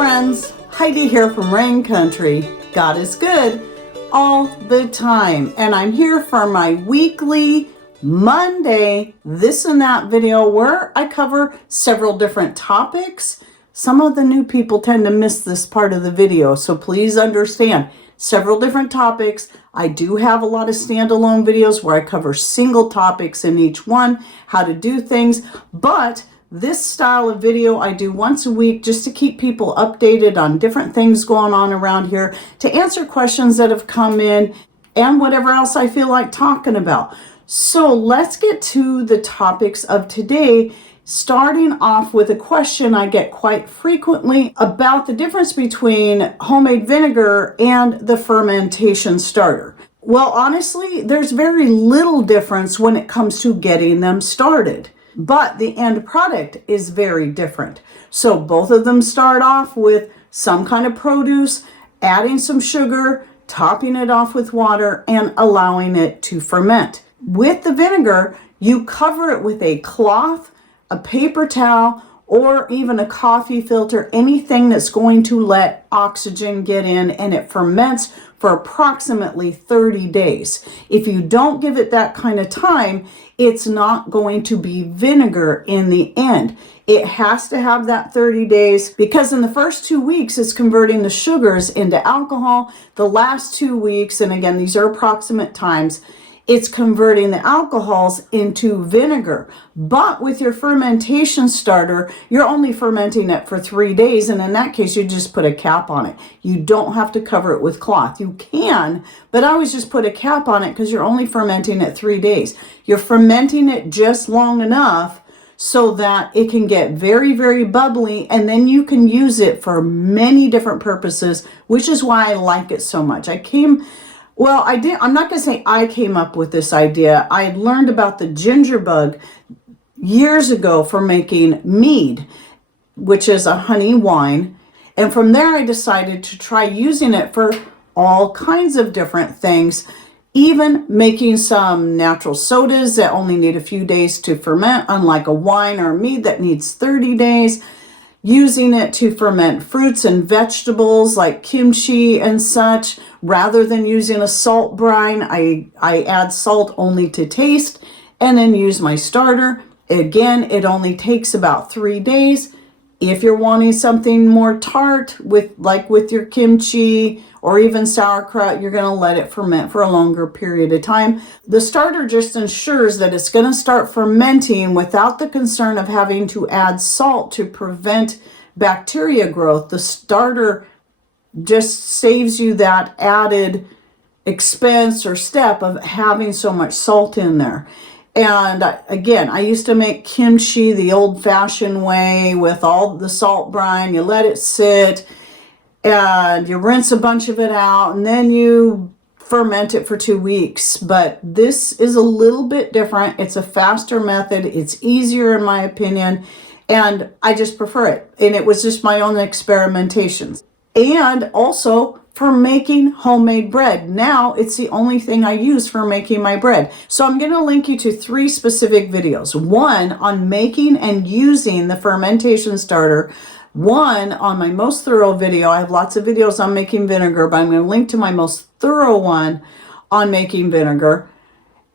friends, Heidi here from Rain Country. God is good all the time, and I'm here for my weekly Monday this and that video where I cover several different topics. Some of the new people tend to miss this part of the video, so please understand several different topics. I do have a lot of standalone videos where I cover single topics in each one, how to do things, but this style of video I do once a week just to keep people updated on different things going on around here, to answer questions that have come in, and whatever else I feel like talking about. So let's get to the topics of today, starting off with a question I get quite frequently about the difference between homemade vinegar and the fermentation starter. Well, honestly, there's very little difference when it comes to getting them started, but the end product is very different. So both of them start off with some kind of produce, adding some sugar, topping it off with water, and allowing it to ferment. With the vinegar, you cover it with a cloth, a paper towel, or even a coffee filter, anything that's going to let oxygen get in, and it ferments for approximately 30 days. If you don't give it that kind of time, it's not going to be vinegar in the end. It has to have that 30 days because in the first 2 weeks, it's converting the sugars into alcohol. The last 2 weeks, and again, these are approximate times, it's converting the alcohols into vinegar. But with your fermentation starter, you're only fermenting it for 3 days. And in that case, you just put a cap on it. You don't have to cover it with cloth. You can, but I always just put a cap on it because you're only fermenting it 3 days. You're fermenting it just long enough so that it can get very, very bubbly, and then you can use it for many different purposes, which is why I like it so much. I'm not going to say I came up with this idea. I had learned about the ginger bug years ago for making mead, which is a honey wine. And from there, I decided to try using it for all kinds of different things, even making some natural sodas that only need a few days to ferment, unlike a wine or a mead that needs 30 days. Using it to ferment fruits and vegetables like kimchi and such. Rather than using a salt brine, I add salt only to taste and then use my starter. Again, it only takes about 3 days. If you're wanting something more tart, with your kimchi or even sauerkraut, you're going to let it ferment for a longer period of time. The starter just ensures that it's going to start fermenting without the concern of having to add salt to prevent bacteria growth. The starter just saves you that added expense or step of having so much salt in there. And again, I used to make kimchi the old-fashioned way with all the salt brine. You let it sit and you rinse a bunch of it out, and then you ferment it for 2 weeks. But this is a little bit different. It's a faster method. It's easier in my opinion, and I just prefer it. And it was just my own experimentations. And also for making homemade bread. Now it's the only thing I use for making my bread. So I'm going to link you to 3 specific videos. One on making and using the fermentation starter. One on my most thorough video. I have lots of videos on making vinegar, but I'm going to link to my most thorough one on making vinegar.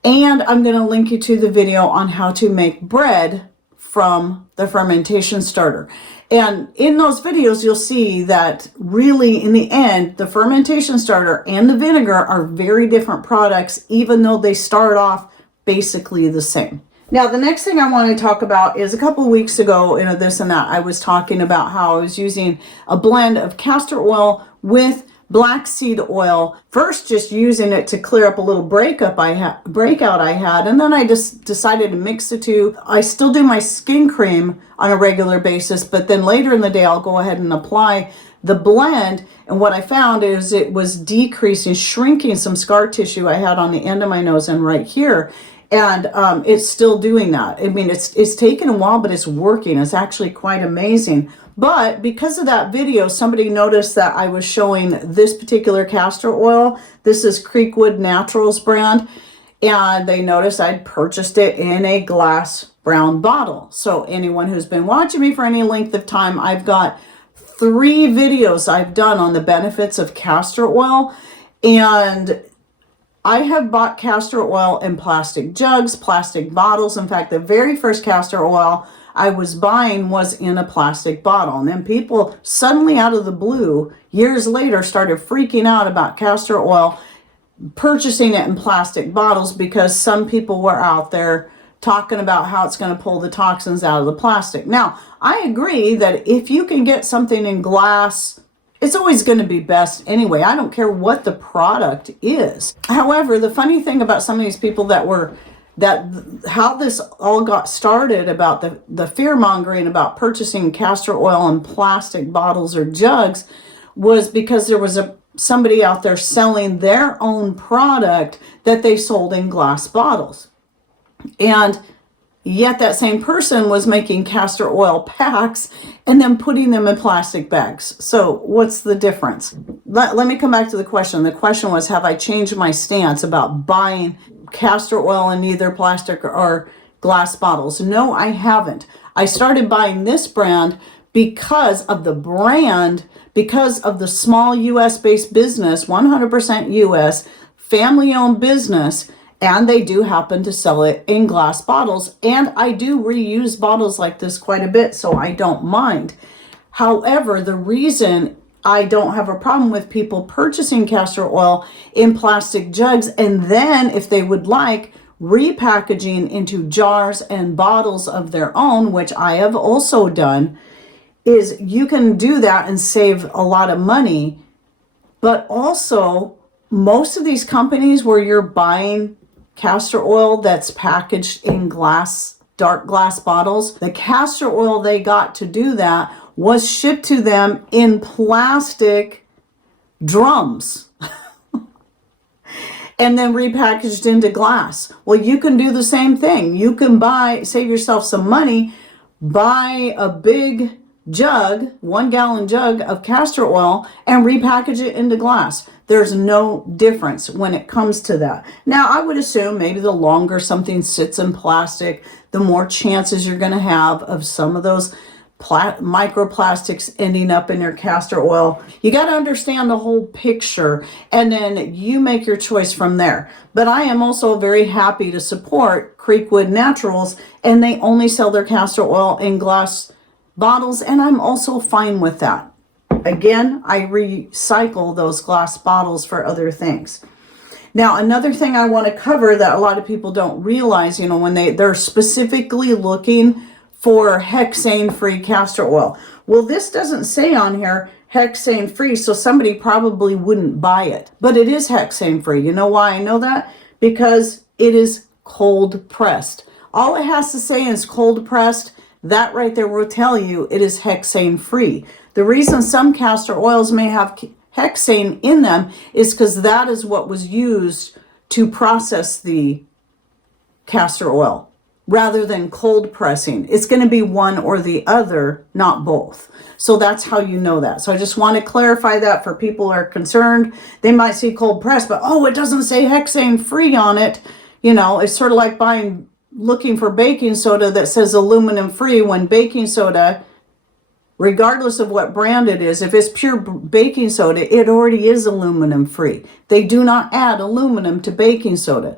And I'm going to link you to the video on how to make bread from the fermentation starter. And in those videos, you'll see that really in the end, the fermentation starter and the vinegar are very different products, even though they start off basically the same. Now, the next thing I want to talk about is a couple of weeks ago, this and that, I was talking about how I was using a blend of castor oil with black seed oil. First, just using it to clear up a little breakout I had, and then I just decided to mix the two. I still do my skin cream on a regular basis, but then later in the day, I'll go ahead and apply the blend. And what I found is it was shrinking some scar tissue I had on the end of my nose and right here. And it's still doing that. I mean, it's taken a while, but it's working. It's actually quite amazing. But because of that video, somebody noticed that I was showing this particular castor oil. This is Creekwood Naturals brand. And they noticed I'd purchased it in a glass brown bottle. So anyone who's been watching me for any length of time, I've got 3 videos I've done on the benefits of castor oil, and I have bought castor oil in plastic jugs, plastic bottles. In fact, the very first castor oil I was buying was in a plastic bottle. And then people suddenly out of the blue, years later, started freaking out about castor oil, purchasing it in plastic bottles because some people were out there talking about how it's going to pull the toxins out of the plastic. Now, I agree that if you can get something in glass, it's always going to be best anyway. I don't care what the product is. However, the funny thing about some of these people how this all got started about the fear mongering about purchasing castor oil in plastic bottles or jugs was because there was somebody out there selling their own product that they sold in glass bottles. And yet that same person was making castor oil packs and then putting them in plastic bags. So what's the difference? Let me come back to the question. The question was, have I changed my stance about buying castor oil in either plastic or glass bottles? No, I haven't. I started buying this brand because of the brand, because of the small US-based business, 100% US, family-owned business, and they do happen to sell it in glass bottles. And I do reuse bottles like this quite a bit, so I don't mind. However, the reason I don't have a problem with people purchasing castor oil in plastic jugs and then, if they would like, repackaging into jars and bottles of their own, which I have also done, is you can do that and save a lot of money. But also, most of these companies where you're buying castor oil that's packaged in glass, dark glass bottles, the castor oil they got to do that was shipped to them in plastic drums and then repackaged into glass. Well, you can do the same thing. You can save yourself some money, buy a big jug, 1 gallon jug of castor oil and repackage it into glass. There's no difference when it comes to that. Now, I would assume maybe the longer something sits in plastic, the more chances you're going to have of some of those microplastics ending up in your castor oil. You got to understand the whole picture, and then you make your choice from there. But I am also very happy to support Creekwood Naturals, and they only sell their castor oil in glass bottles, and I'm also fine with that. Again, I recycle those glass bottles for other things. Now, another thing I want to cover that a lot of people don't realize, when they're specifically looking for hexane-free castor oil. Well, this doesn't say on here hexane-free, so somebody probably wouldn't buy it. But it is hexane-free. You know why I know that? Because it is cold-pressed. All it has to say is cold-pressed. That right there will tell you it is hexane-free. The reason some castor oils may have hexane in them is because that is what was used to process the castor oil, rather than cold pressing. It's going to be one or the other, not both. So that's how you know that. So I just want to clarify that for people who are concerned. They might see cold press, but it doesn't say hexane free on it. It's sort of like looking for baking soda that says aluminum free, when baking soda, regardless of what brand it is, if it's pure baking soda, it already is aluminum free. They do not add aluminum to baking soda.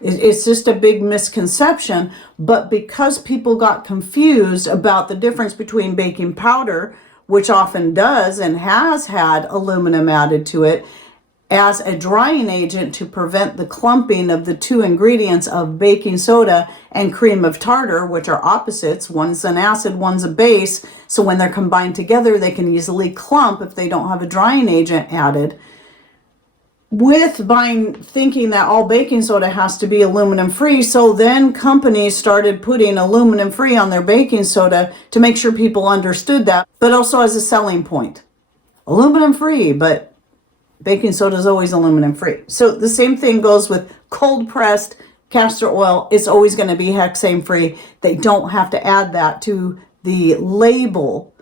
It's just a big misconception. But because people got confused about the difference between baking powder, which often does and has had aluminum added to it, as a drying agent to prevent the clumping of the two ingredients of baking soda and cream of tartar, which are opposites. One's an acid, one's a base. So when they're combined together, they can easily clump if they don't have a drying agent added. With thinking that all baking soda has to be aluminum free, so then companies started putting aluminum free on their baking soda to make sure people understood that, but also as a selling point. Aluminum free, but baking soda is always aluminum free. So the same thing goes with cold pressed castor oil. It's always going to be hexane free. They don't have to add that to the label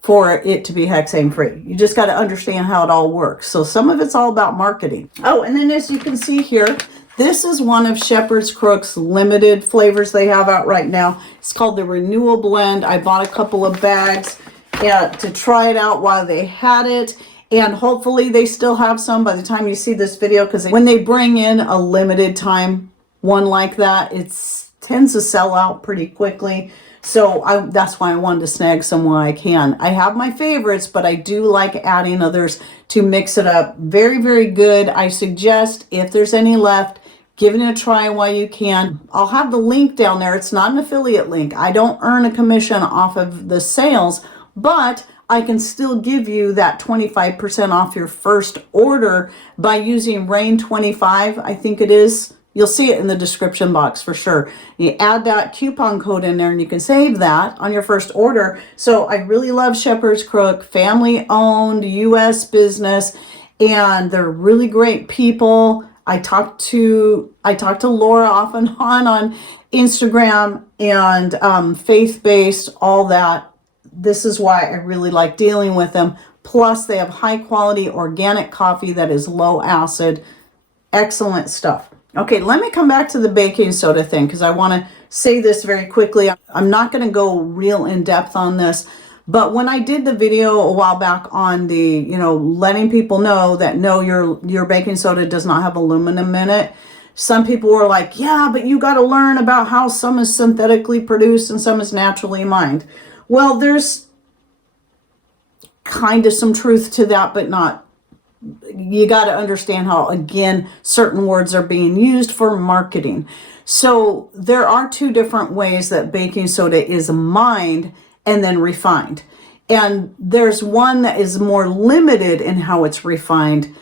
for it to be hexane free. You just got to understand how it all works. So some of it's all about marketing. Oh, and then as you can see here, this is one of Shepherd's Crook's limited flavors they have out right now. It's called the Renewal Blend. I bought a couple of bags. to try it out while they had it. And hopefully they still have some by the time you see this video, because when they bring in a limited time one like that, it tends to sell out pretty quickly. So that's why I wanted to snag some while I can. I have my favorites, but I do like adding others to mix it up. Very, very good. I suggest, if there's any left, give it a try while you can. I'll have the link down there. It's not an affiliate link. I don't earn a commission off of the sales, but I can still give you that 25% off your first order by using RAIN25, I think it is. You'll see it in the description box for sure. You add that coupon code in there and you can save that on your first order. So I really love Shepherd's Crook, family owned, US business, and they're really great people. I talk to Laura off and on Instagram, and faith-based, all that. This is why I really like dealing with them. Plus, they have high quality organic coffee that is low acid. Excellent stuff. Okay, let me come back to the baking soda thing, because I want to say this very quickly. I'm not going to go real in depth on this, but when I did the video a while back on the, letting people know that no, your baking soda does not have aluminum in it, some people were like, yeah, but you got to learn about how some is synthetically produced and some is naturally mined. Well, there's kind of some truth to that, but not. You got to understand how, again, certain words are being used for marketing. So there are two different ways that baking soda is mined and then refined. And there's one that is more limited in how it's refined,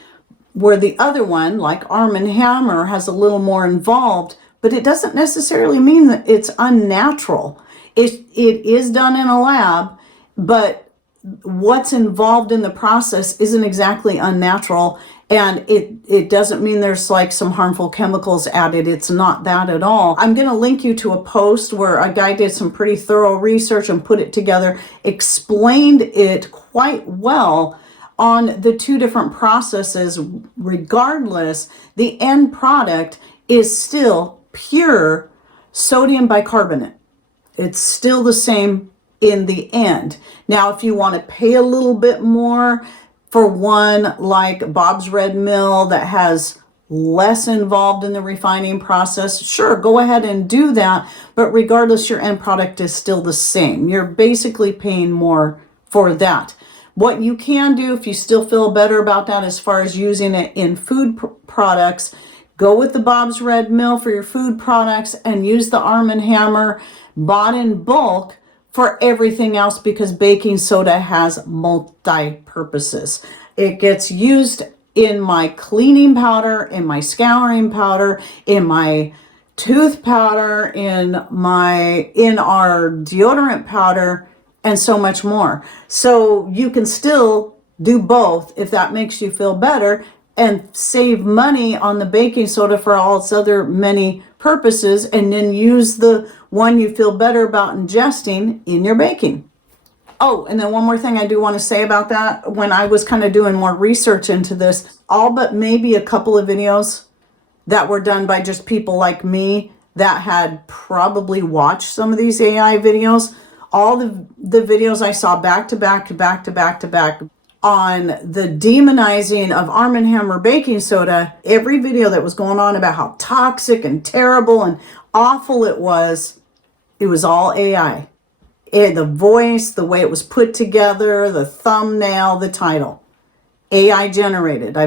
where the other one, like Arm & Hammer, has a little more involved, but it doesn't necessarily mean that it's unnatural. It is done in a lab, but what's involved in the process isn't exactly unnatural, and it doesn't mean there's like some harmful chemicals added. It's not that at all. I'm going to link you to a post where a guy did some pretty thorough research and put it together, explained it quite well on the two different processes. Regardless, the end product is still pure sodium bicarbonate. It's still the same in the end. Now, if you want to pay a little bit more for one like Bob's Red Mill that has less involved in the refining process, sure, go ahead and do that. But regardless, your end product is still the same. You're basically paying more for that. What you can do, if you still feel better about that as far as using it in food products, go with the Bob's Red Mill for your food products and use the Arm & Hammer bought in bulk for everything else, because baking soda has multi-purposes. It gets used in my cleaning powder, in my scouring powder, in my tooth powder, in our deodorant powder, and so much more. So you can still do both if that makes you feel better, and save money on the baking soda for all its other many purposes, and then use the one you feel better about ingesting in your baking. Oh, and then one more thing I do want to say about that. When I was kind of doing more research into this, all but maybe a couple of videos that were done by just people like me that had probably watched some of these AI videos, all the videos I saw back to back on the demonizing of Arm & Hammer baking soda, every video that was going on about how toxic and terrible and awful it was all AI. The voice, the way it was put together, the thumbnail, the title, AI generated.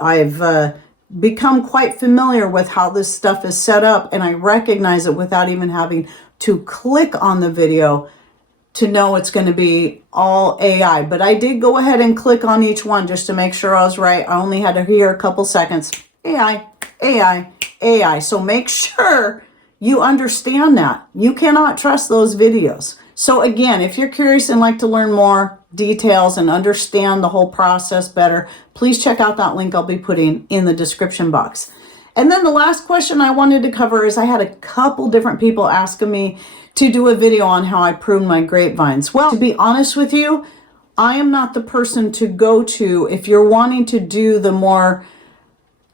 I've become quite familiar with how this stuff is set up, and I recognize it without even having to click on the video to know it's going to be all AI. But I did go ahead and click on each one just to make sure I was right. I only had to hear a couple seconds. AI, AI, AI. So make sure you understand that. You cannot trust those videos. So again, if you're curious and like to learn more details and understand the whole process better, please check out that link I'll be putting in the description box. And then the last question I wanted to cover is I had a couple different people asking me to do a video on how I prune my grapevines. Well, to be honest with you, I am not the person to go to if you're wanting to do the more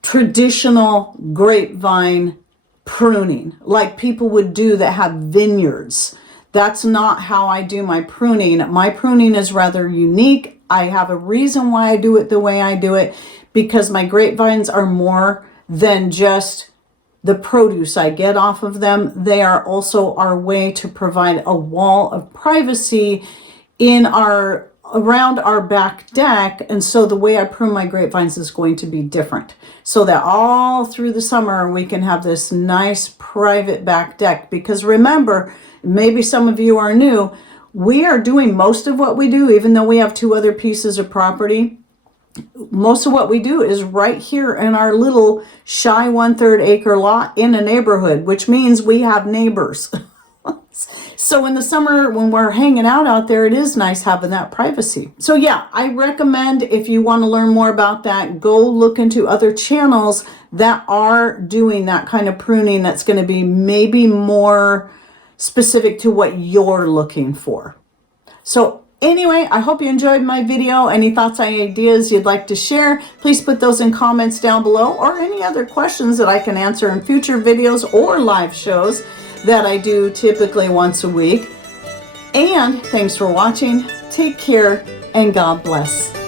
traditional grapevine pruning, like people would do that have vineyards. That's not how I do my pruning. My pruning is rather unique. I have a reason why I do it the way I do it, because my grapevines are more than just the produce I get off of them. They are also our way to provide a wall of privacy around our back deck. And so the way I prune my grapevines is going to be different, so that all through the summer we can have this nice private back deck. Because remember, maybe some of you are new, we are doing most of what we do, even though we have 2 other pieces of property. Most of what we do is right here in our little shy 1/3 acre lot in a neighborhood, which means we have neighbors. So in the summer, when we're hanging out there, it is nice having that privacy. So yeah, I recommend, if you want to learn more about that, go look into other channels that are doing that kind of pruning that's going to be maybe more specific to what you're looking for. So anyway, I hope you enjoyed my video. Any thoughts, ideas you'd like to share, please put those in comments down below, or any other questions that I can answer in future videos or live shows that I do typically once a week. And thanks for watching. Take care and God bless.